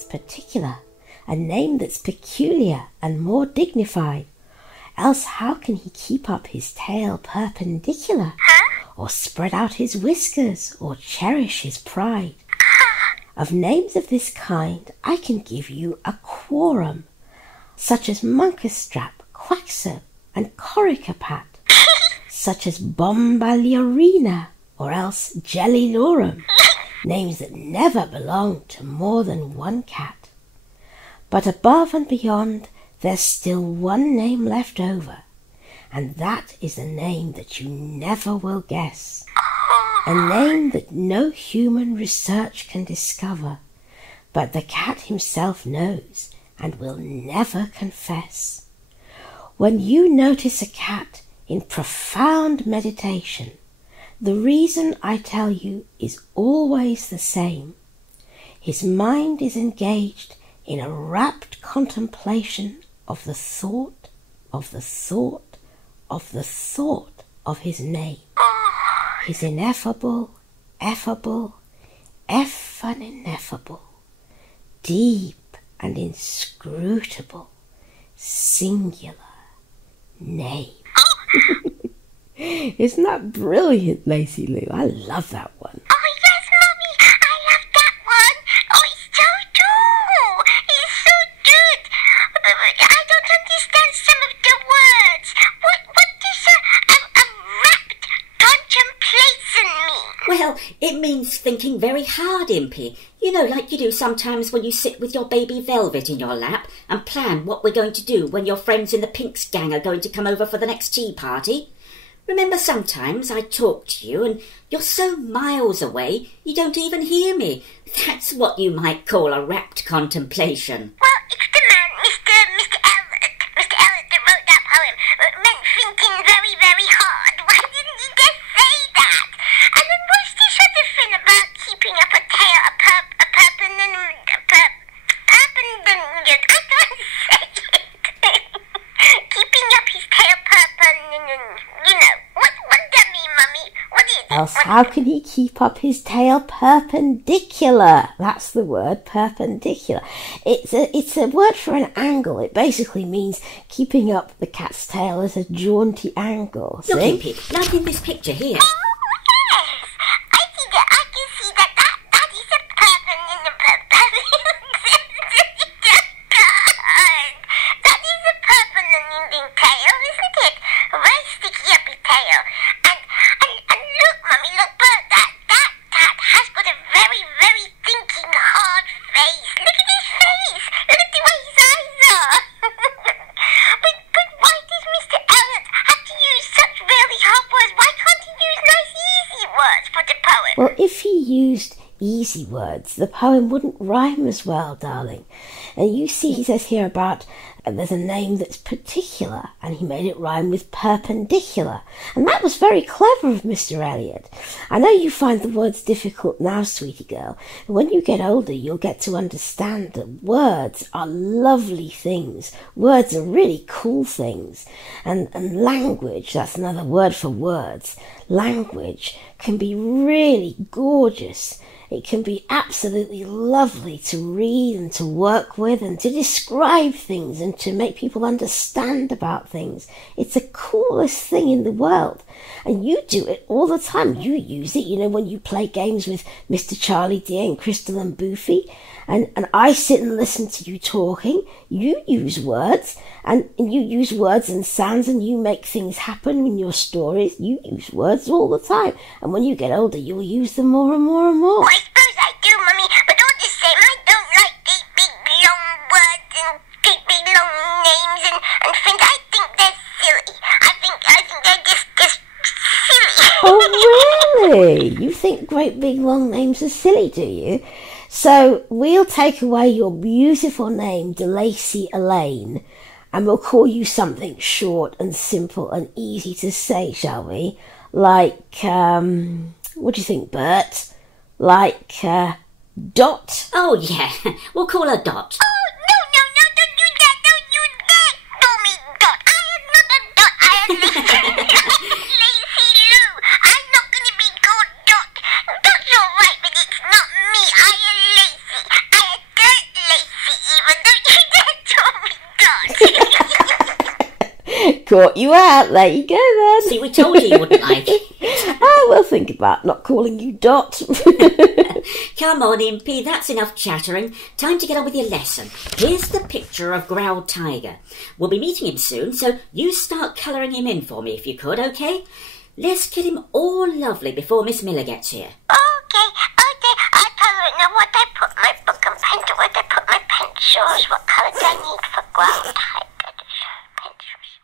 that's particular, a name that's peculiar and more dignified. Else how can he keep up his tail perpendicular, or spread out his whiskers, or cherish his pride? Of names of this kind I can give you a quorum, such as Monkerstrap, Quaxo, and Coricopat, such as Bombalurina, or else Jellylorum, names that never belong to more than one cat. But above and beyond, there's still one name left over, and that is a name that you never will guess, a name that no human research can discover, but the cat himself knows and will never confess. When you notice a cat in profound meditation, the reason I tell you is always the same. His mind is engaged in a rapt contemplation of the thought of the thought of the thought of his name, his ineffable, effable, and ineffable, deep and inscrutable, singular name. Isn't that brilliant, Lacey Lou? I love that one. Oh, yes, Mummy, I love that one. Oh, it's so true. It's so good. I don't understand some of the words. What does a rapt contemplation mean? Well, it means thinking very hard, Impy. You know, like you do sometimes when you sit with your baby Velvet in your lap and plan what we're going to do when your friends in the Pinks gang are going to come over for the next tea party. Remember, sometimes I talk to you and you're so miles away you don't even hear me. That's what you might call a rapt contemplation. Well, it's the man, Mr. Elliot that wrote that poem, meant thinking very, very hard. Why didn't he just say that? And then what's this other thing about keeping up a tail, I can't say it. Keeping up his tail you know. What does that mean, Mummy? What is it? Else how can he keep up his tail perpendicular? That's the word, perpendicular. It's a word for an angle. It basically means keeping up the cat's tail at a jaunty angle. Look, See? Impy, like in this picture here. I can see that is a that is a perpendicular tail, isn't it? Very sticky uppy tail. And look, Mummy, look, Bert, that cat has got a very, very thinking hard face. Look at his face. Look at the way his eyes are. but why does Mr. Elliot have to use such really hard words? Why can't he use nice easy words for the poem? Well, if he used easy words, the poem wouldn't rhyme as well, darling. And you see, he says here about there's a name that's particular, and he made it rhyme with perpendicular. And that was very clever of Mr. Elliot. I know you find the words difficult now, sweetie girl, but when you get older, you'll get to understand that words are lovely things. Words are really cool things. And language, that's another word for words, language can be really gorgeous. It can be absolutely lovely to read and to work with and to describe things and to make people understand about things. It's the coolest thing in the world. And you do it all the time. You use it, you know, when you play games with Mr. Charlie Dear and Crystal and Boofy. And I sit and listen to you talking. You use words. And you use words and sounds and you make things happen in your stories. You use words all the time. And when you get older, you'll use them more and more and more. Well, I suppose I do, Mummy, but all the same, I don't like these big, long words and big, long names and things. I think they're silly. I think they're just silly. Oh, really? You think great big long names are silly, do you? So we'll take away your beautiful name, DeLacey Elaine, and we'll call you something short and simple and easy to say, shall we? Like, what do you think, Bert? Like, Dot? Oh, yeah, we'll call her Dot. Oh, no, don't do that. Call me Dot. I am not a Dot. I am Lacey Lou. I'm not going to be called Dot. Dot's all right, but it's not me. I am Lacey. I am Dirt Caught you out. There you go then. See, we told you wouldn't like it. I will think about not calling you Dot. Come on, Impy, that's enough chattering. Time to get on with your lesson. Here's the picture of Growled Tiger. We'll be meeting him soon, so you start colouring him in for me if you could, OK? Let's get him all lovely before Miss Miller gets here. Okay. I'll colour it now. What I put my book and pencil, what I put my pencils, what colour do I need for Growled Tiger? Pencils.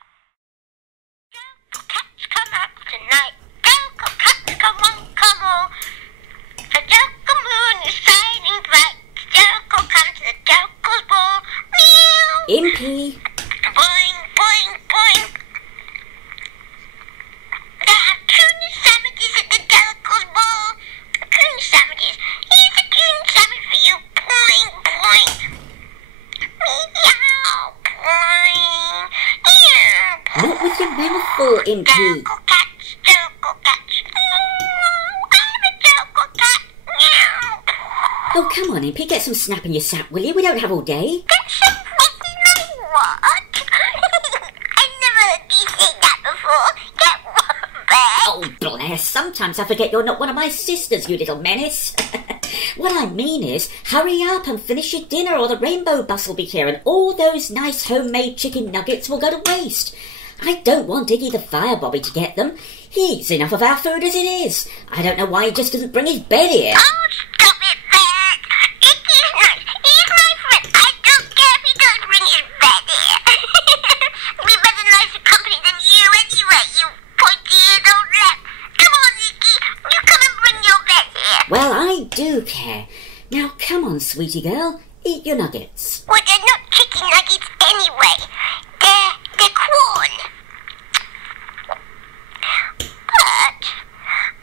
Cats come out tonight. Cats come on. The Joker moon is shining bright. Joker comes to the Joker's ball. Meow. Impy. Boing, boing, boing. They have coon sandwiches at the Joker's ball. Coon sandwiches. Here's a coon sandwich for you. Boing, boing. Meow, boing. Meow. Not with your mouth full, Impy. Joker cats, Joker cats. I'm a Joker cat. Meow. Oh, come on, Impy, get some snap in your sap, will you? We don't have all day. Get some what in my what? I never heard you say that before. Get what, Bert? Oh, bless. Sometimes I forget you're not one of my sisters, you little menace. What I mean is, hurry up and finish your dinner or the rainbow bus will be here and all those nice homemade chicken nuggets will go to waste. I don't want Iggy the Fire Bobby to get them. He eats enough of our food as it is. I don't know why he just doesn't bring his bed here. Oh, stop it, Bert. Iggy's nice. He's my friend. I don't care if he doesn't bring his bed here. We're better nicer company than you anyway, you pointy-eared old lep. Come on, Iggy. You come and bring your bed here. Well, I do care. Now, come on, sweetie girl. Eat your nuggets. Well, they're not chicken nuggets anyway. They're corn. But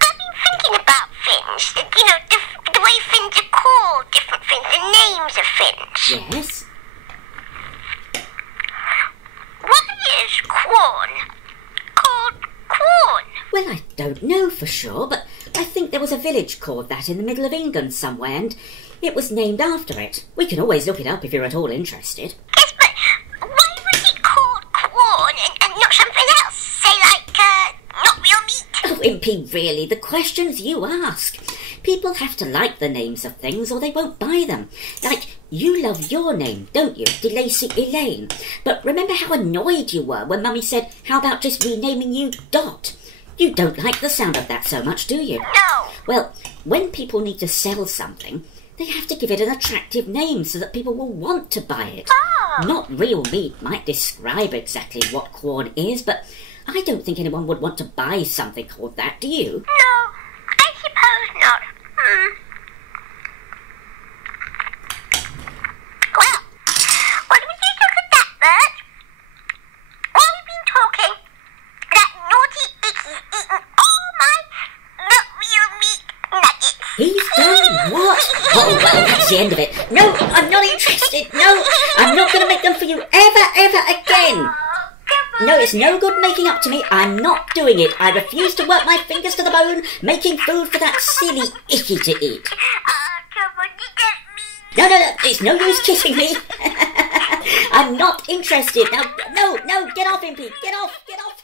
I've been thinking about things. You know, the way things are called, different things, the names of things. Yes? Why is corn called corn? Well, I don't know for sure, but I think there was a village called that in the middle of England somewhere, and it was named after it. We can always look it up if you're at all interested. Yes, but why was it called corn and not something else? Say like, not real meat? Oh, Impy, really, the questions you ask. People have to like the names of things or they won't buy them. Like, you love your name, don't you? DeLacey Elaine. But remember how annoyed you were when Mummy said, how about just renaming you Dot? You don't like the sound of that so much, do you? No. Well, when people need to sell something, they have to give it an attractive name so that people will want to buy it. Oh. Not real meat might describe exactly what corn is, but I don't think anyone would want to buy something called that, do you? No, I suppose not. Well, would you look at that, Bert? While we've been talking, that naughty Iggy's eaten all my not real meat nuggets. He's done what? Oh, well, that's the end of it. No, I'm not interested. No, I'm not going to make them for you ever again. No, it's no good making up to me. I'm not doing it. I refuse to work my fingers to the bone making food for that silly Icky to eat. Come on, you get me. No, it's no use kissing me. I'm not interested. Now, no, get off, Impy. Get off. Get off.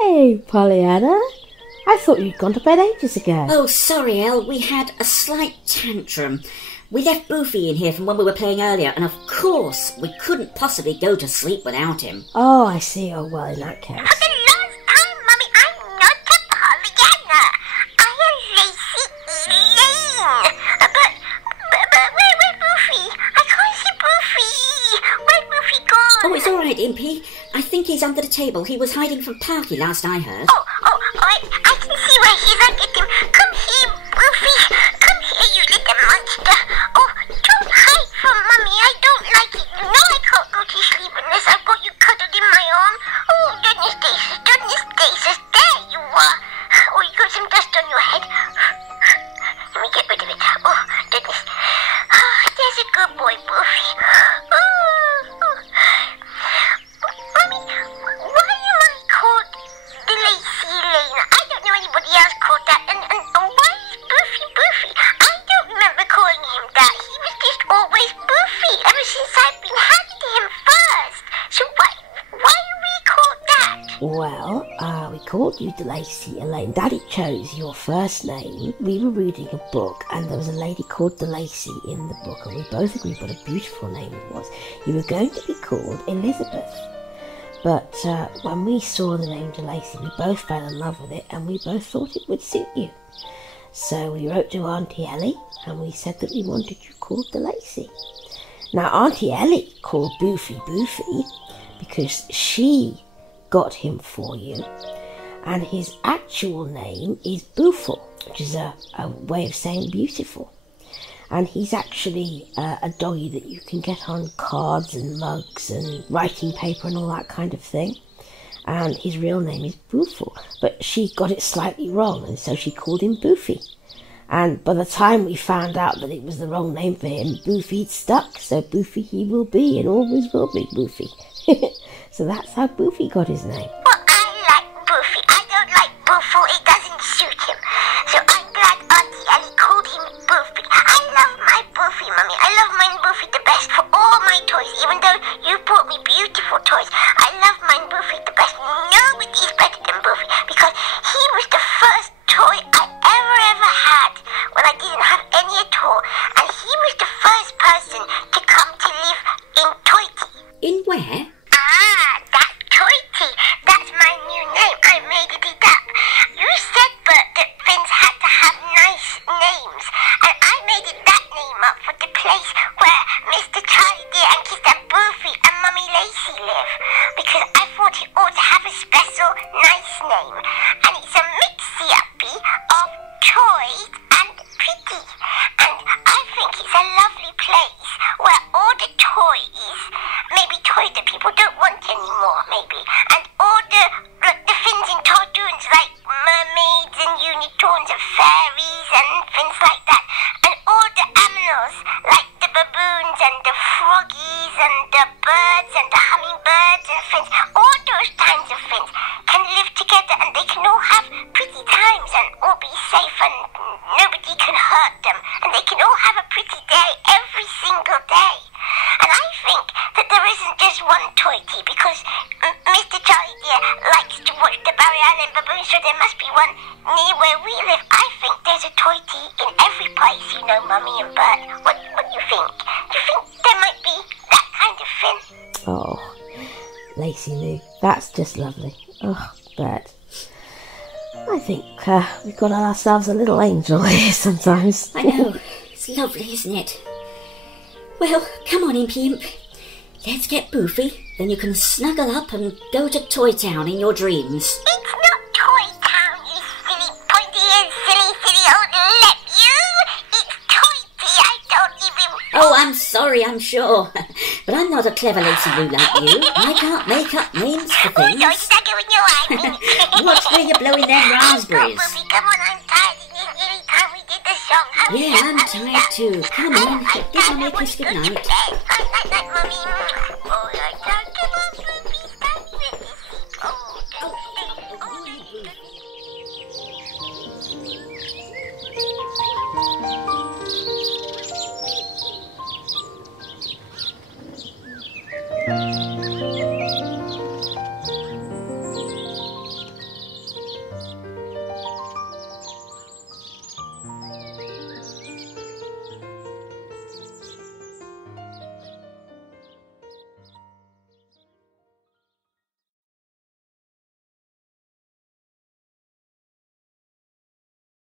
Hey, Pollyanna. I thought you'd gone to bed ages ago. Oh, sorry, Elle. We had a slight tantrum. We left Boofy in here from when we were playing earlier, and of course we couldn't possibly go to sleep without him. Oh, I see. Oh, well, in that case. For the last time, Mummy, I'm not a Pollyanna. I am Lacey Elaine. But where's Boofy? I can't see Boofy. Where's Boofy gone? Oh, it's all right, Impy. I think he's under the table. He was hiding from Parky last I heard. Oh, I can see where he's. I'll get him. Come here, Boofy. Come here, you little monster. Oh, don't hide from Mummy. I don't like it. You know I can't go to sleep unless I've got you cuddled in my arm. Oh, goodness gracious. There you are. Oh, you got some dust on your head. Let me get rid of it. Oh, goodness. Oh, there's a good boy, Boofy. Oh. Mummy, why am I called DeLacey? we called you DeLacey, Elaine. Daddy chose your first name. We were reading a book and there was a lady called DeLacey in the book, and we both agreed what a beautiful name it was. You were going to be called Elizabeth. But when we saw the name DeLacey, we both fell in love with it and we both thought it would suit you. So we wrote to Auntie Ellie and we said that we wanted you called DeLacey. Now Auntie Ellie called Boofy because she got him for you, and his actual name is Booful, which is a way of saying beautiful. And he's actually a doggy that you can get on cards and mugs and writing paper and all that kind of thing. And his real name is Booful, but she got it slightly wrong, and so she called him Boofy. And by the time we found out that it was the wrong name for him, Boofy'd stuck, so Boofy he will be, and always will be Boofy. So that's how Boofy got his name. Well, I like Boofy. I don't like Booful. It doesn't suit him. So I'm glad Auntie Ellie called him Boofy. I love my Boofy, Mummy. I love my Boofy the best for all my toys, even though you bought me beautiful toys. I love my Boofy the best. Nobody's better than Boofy because he was the first toy I ever had when I didn't have any at all. And he was the first person to come to live in Toity. In where? That Toity. That's my new name. I made it up. You said, Bert, that Finns had to have nice names. And I made that name up for the place where Mr. Charlie Dear and Mr. Boofy and Mummy Lacey live. Because I thought it ought to have a special, nice name. And it's a mix-up of toys and pretty. And I think it's a lovely place where all the toys, maybe toys that people don't want anymore, maybe, and all the things in cartoons like mermaids and unicorns and fairies and things like that, and all the animals like the baboons and the froggies and the birds and the hummingbirds and things, all those kinds of things can live together and they can all have pretty times and all be safe and nobody can hurt them, and they can all have a pretty day every single day. And I think that there isn't just one Toity because Mr. Charlie Dear likes to watch the Barry Island baboons, so there must be one near where we live. I think there's a Toity in every place, you know, Mummy and Bert. What do you think? Do you think there might be that kind of thing? Oh, Lacey Lou, that's just lovely. Oh, Bert. I think we've got ourselves a little angel here sometimes. I know. It's lovely, isn't it? Well, come on, Impy Imp. Let's get Boofy, then you can snuggle up and go to Toy Town in your dreams. It's not Toy Town, you silly pointy-eared, silly old lep, you! It's Toity, I don't even... Oh, I'm sorry, I'm sure. But I'm not a clever Lacey Lou like you. I can't make up names for Oh, things. sorry, stuck it in your eye. Watch where you're blowing them raspberries. Boofy, come on, I'm tired. Any time we did the song. Yeah, I'm tired too. Come on, give Mummy a kiss goodnight. Night, Mummy. Oh, I can't come on, Boofy. Stop with this. Oh,